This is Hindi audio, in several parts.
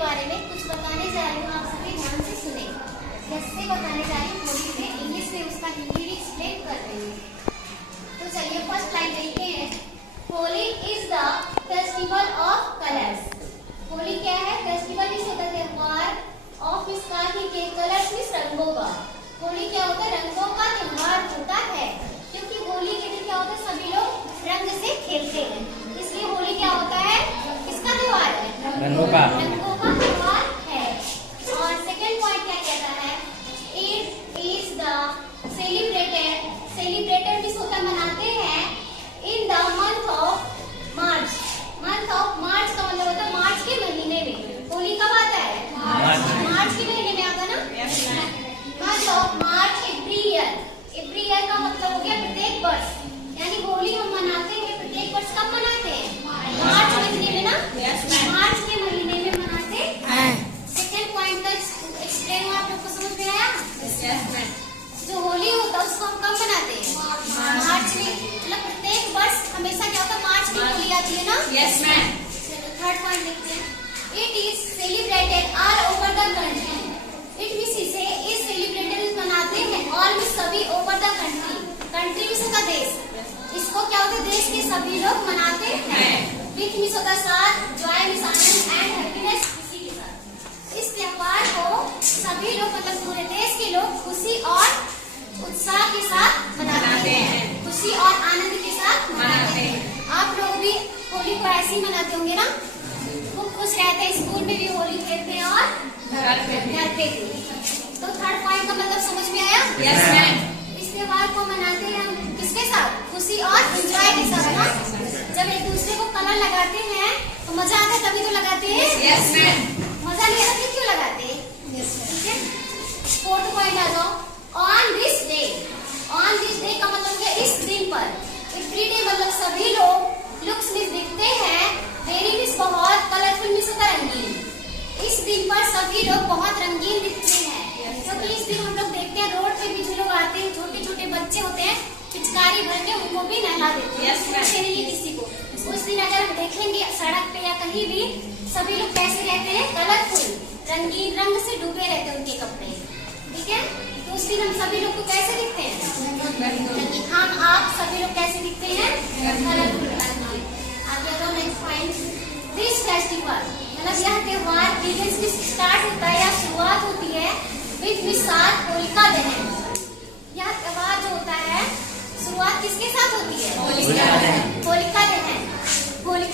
बारे में कुछ बताने जा रही हूँ, आप सभी ध्यान से सुने। कैसे बताने जा रही हूँ, होली से इंग्लिश में उसका हिंदी भी एक्सप्लेन कर रही हूँ। तो चलिए फर्स्ट लाइन देखते हैं। Holi is the festival of colours. Holi क्या है? फेस्टिवल इस होता है त्योहार ऑफ इसका के कलर्स मींस रंगों का। होली क्या होता है? रंगों का त्योहार होता है, क्योंकि होली के दिन क्या होता है? सभी लोग रंग से खेलते हैं, इसलिए होली क्या होता है? किसका त्योहार है? रंगों का त्योहार है। और सेकंड पॉइंट क्या कहता है? It is the celebrated means होता मनाते हैं in the month of March. Month of March का मतलब होता है मार्च के महीने में। होली कब आता है? मार्च के महीने में आता ना। Month of March every year का मतलब हो गया प्रत्येक वर्ष। यानी होली हम मनाते हैं प्रत्येक वर्ष। कब मनाते हैं? मार्च महीने में ना। मार्च के महीने में मनाते हैं। सेकंड पॉइंट का एक्सप्लेन आप लोग को समझ में आया? जो होली होता है उसको हम कब मनाते हैं? मार्च में। मतलब प्रत्येक वर्ष हमेशा क्या होता है? मार्च में होली आती है ना। Yes ma'am. थर्ड पॉइंट देखते हैं। It is celebrated all over the country. It means इसे इस सेलिब्रेटेड मनाते हैं ऑल में सभी over the country. Country means होता देश। इसको क्या होता है? देश के सभी लोग मनाते हैं। विथ मींस होता साथ, Joy means Anand and happiness खुशी के साथ। इस त्योहार को सभी लोग मतलब पूरे देश के लोग खुशी और उत्साह के साथ मनाते हैं। खुशी और आनंद के साथ मनाते हैं। आप लोग भी होली को ऐसे ही मनाते होंगे ना? खूब खुश रहते हैं, स्कूल में भी होली खेलते हैं और घर पे भी। तो थर्ड पॉइंट का मतलब समझ में आया? Yes ma'am. इस त्योहार को मनाते हैं हम किसके साथ? खुशी और एंजॉय के साथ ना। जब एक दूसरे को कलर लगाते हैं तो मजा आता है, तभी तो लगाते हैं। Yes ma'am. मजा नहीं आता फिर क्यों लगाते हैं? ठीक है। फोर्थ पॉइंट आ जाओ। ऑन दिस डे का मतलब है इस दिन पर। एवरी डे मतलब सभी लोग लुक्स में दिखते हैं। वेरी मींस बहुत, कलरफुल मींस होता रंगीन। इस दिन पर सभी लोग बहुत रंगीन दिखते हैं, क्योंकि इस दिन हम लोग देखते हैं रोड पे भी जो लोग आते हैं, छोटे छोटे बच्चे होते हैं, पिचकारी भर के उनको भी नहला देते हैं। नहीं किसी को उस दिन अगर हम देखेंगे सड़क पे या कहीं भी, सभी लोग कैसे रहते हैं? कलरफुल, रंगीन रंग से डूबे रहते हैं उनके कपड़े। ठीक है। तो उस दिन हम सभी लोग को कैसे दिखते हैं? हम आप सभी लोग कैसे दिखते हैं? कलरफुल। आगे तो नेक्स्ट पॉइंट। दिस फेस्टिवल मतलब यह त्योहार बिगिंस स्टार्ट होता है या शुरुआत होती है विद विशाख होलिका दहन। यह त्योहार जो होता है शुरुआत किसके साथ होती है? होलिका दहन। होलिका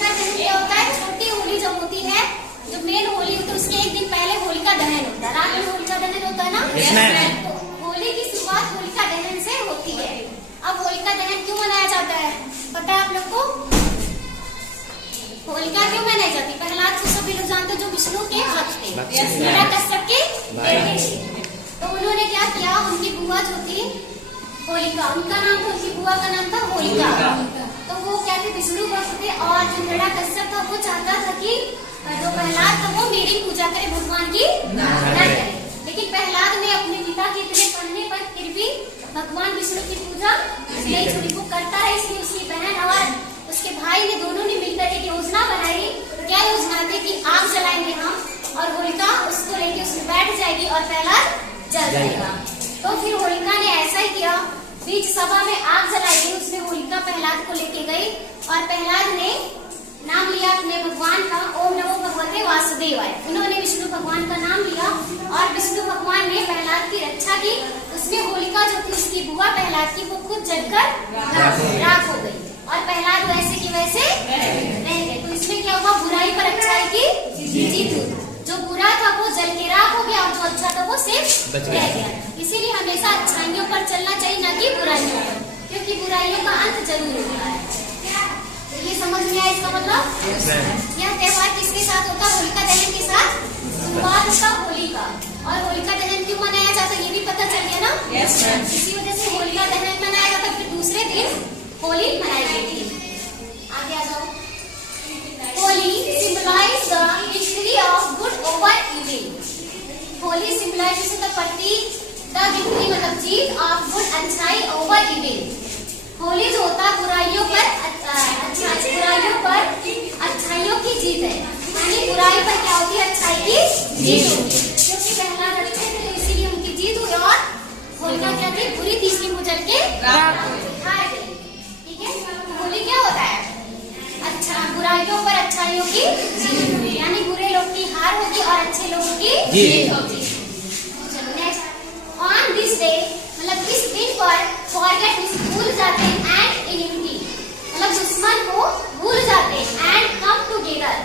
दहन क्या होता है? छोटी होली जब होती है, जो मेन होली होती है उसके एक दिन पहले होलिका दहन होता है। रात में होलिका दहन होता है ना। तो होली की शुरुआत होलिका दहन से होती है। अब होलिका दहन क्यों मनाया जाता है पता है आप लोग को? होलिका क्यों मनाई जाती है? प्रहलाद को सभी लोग जानते हैं, जो विष्णु के भक्त थे, हिरण्यकश्यप के बेटे थे। तो उन्होंने क्या किया? उनकी बुआ जो थी होलिका, उनका नाम था, उनकी बुआ का नाम था होलिका। तो वो क्या थे? विष्णु भक्त थे। और जो हिरण्यकश्यप था वो चाहता था कि जो प्रहलाद था वो मेरी पूजा करे, भगवान की न करे। लेकिन प्रहलाद ने अपने पिता के इतने पढ़ने पर फिर भी भगवान विष्णु की पूजा नहीं छोड़ी। वो करता है, इसलिए उसकी बहन और उसके भाई ने दोनों ने मिलकर एक योजना बनाई। क्या योजना थी? कि आग जलाएंगे हम और होलिका उसको लेके उसमें बैठ जाएगी और प्रहलाद जल जाएगा। तो फिर होलिका ने ऐसा ही किया, बीच सभा में आग जलाई गई। उसमें होलिका प्रहलाद को लेके गई और प्रहलाद ने नाम लिया अपने भगवान का, ओम नमो भगवते वासुदेवाय। उन्होंने विष्णु भगवान का नाम लिया और विष्णु भगवान ने प्रहलाद की रक्षा की। उसमें होलिका जो थी उसकी बुआ प्रहलाद की, वो खुद जलकर राख हो गई और प्रहलाद वैसे की वैसे रह गए। तो इसमें क्या हुआ? बुराई पर अच्छाई की जीत हुई। जो बुरा था वो जल के राख हो गया और जो अच्छा था वो सिर्फ रह गया। इसीलिए हमेशा अच्छाइयों पर चलना चाहिए, ना कि बुराइयों पर, क्योंकि बुराइयों का अंत जरूर होता है। तो ये समझ में आया इसका मतलब? यह त्योहार किसके साथ होता है? होलिका दहन के साथ शुरुआत होता होली का। और होलिका दहन क्यों मनाया जाता है ये भी पता चल गया ना। इसी वजह से होलिका दहन मनाया जाता। फिर दूसरे दिन होली मनाई गई थी। आगे आ जाओ। Holi symbolise the victory of good over evil. Holi symbolise the प्रतीक, द विक्ट्री मतलब जीत, ऑफ गुड अच्छाई ओवर इविल। होली जो होता है बुराइयों पर अच्छाइयों की जीत है। यानी बुराई पर क्या होती है? अच्छाई की जीत होगी, क्योंकि प्रहलाद अच्छे थे तो इसीलिए उनकी जीत हुई और होलिका क्या थी, बुरी थी इसलिए वो जल के हार गई। ठीक है, होली क्या होता है, अच्छा बुराइयों पर अच्छाइयों की जीत होगी, यानी बुरे लोग की हार होगी और अच्छे लोगों की जीत होगी। चलो नेक्स्ट, ऑन दिस डे मतलब इस दिन पर फॉरगेट भूल जाते हैं एंड इनिमिटी मतलब दुश्मन को भूल जाते हैं एंड कम टुगेदर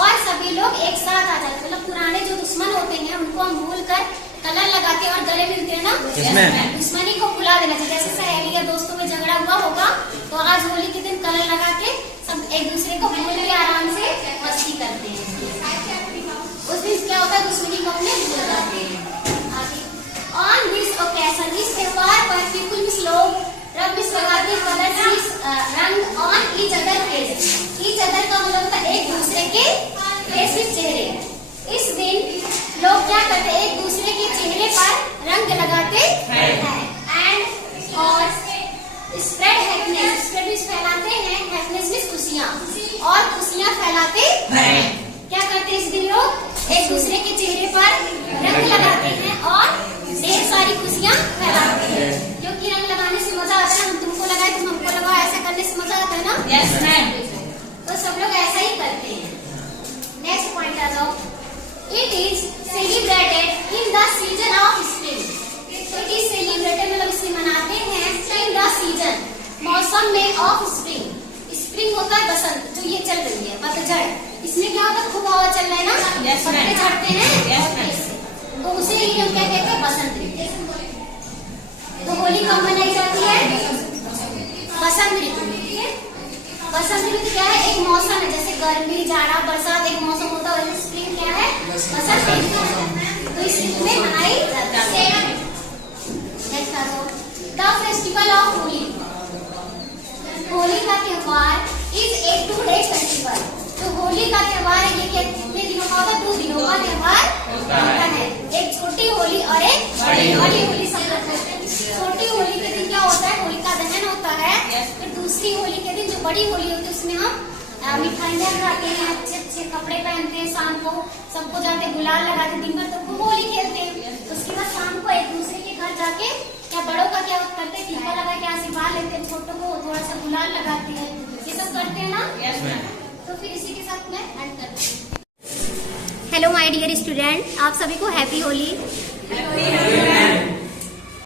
और सभी लोग एक साथ आ जाते, मतलब पुराने जो दुश्मन होते हैं उनको हम भूल कर कलर लगाते हैं और गले मिलते हैं ना, दुश्मनी को भुला देना चाहिए। जैसे सहेली या दोस्तों में झगड़ा हुआ होगा तो आज होली के दिन कलर लगा के सब एक दूसरे को भूल के आराम से मस्ती करते हैं। उस दिन क्या होता है, दुश्मनी को अपने भूल जाते हैं। ऑन दिस ओकेजन इस त्योहार पर पीपल्स लोग रंग लगाते कलर्स रंग on each other face, each other का मतलब होता है एक दूसरे के फेस चेहरे। इस दिन लोग क्या करते हैं, एक दूसरे के चेहरे पर रंग लगाते हैं एंड और स्प्रेड हैप्पीनेस, स्प्रेड फैलाते हैं, हैप्पीनेस में खुशियाँ और खुशियाँ फैलाते हैं। क्या करते हैं इस दिन लोग एक दूसरे के चेहरे पर रंग लगाते हैं और ढेर सारी खुशियाँ फैलाते हैं, क्योंकि रंग लगाने से मजा आता है, हम तुमको लगाए तुम हमको लगाओ, ऐसा करने से मजा आता है ना। यस मैम, तो सब लोग ऐसा ही करते हैं। नेक्स्ट पॉइंट आ जाओ, it is celebrated in the season of spring, it is celebrated मतलब इसे मनाते हैं इन द सीजन मौसम में ऑफ स्प्रिंग, स्प्रिंग होता है बसंत जो ये चल रही है पतझड़, इसमें क्या होता है खूब हवा चल रहा है ना, पत्ते झड़ते हैं तो उसे ही हम क्या कहते हैं बसंत ऋतु। तो होली कब मनाई जाती है, बसंत ऋतु में। ठीक है, बसंत ऋतु क्या है, एक मौसम है, जैसे गर्मी जाड़ा बरसात एक मौसम होता है, स्प्रिंग क्या है बसंत ऋतु, तो इस ऋतु में मनाई जाती है। नेक्स्ट आ जाओ, the festival of Holi, Holi का त्योहार इज ए 2 डे फेस्टिवल, तो होली का त्योहार है ये कितने दिनों का होता है, 2 दिनों का त्योहार होता है, एक छोटी होली और एक बड़ी होली। सब लोग करते हैं, छोटी होली के दिन क्या होता है, होलिका दहन होता है, फिर दूसरी होली के दिन जो बड़ी होली होती है उसमें हम मिठाइयाँ खाते हैं, अच्छे अच्छे कपड़े पहनते हैं, शाम को सबको जाते गुलाल लगाते, दिन भर तो खूब होली खेलते हैं, उसके बाद शाम को एक दूसरे के घर जाके क्या बड़ों का क्या करते हैं, टीका लगा के आशीर्वाद लेते हैं, छोटों को थोड़ा सा गुलाल लगाते हैं, ये सब करते हैं ना। तो फिर इसी के साथ मैं एंड करती हूँ। हेलो माय डियर स्टूडेंट, आप सभी को हैप्पी होली।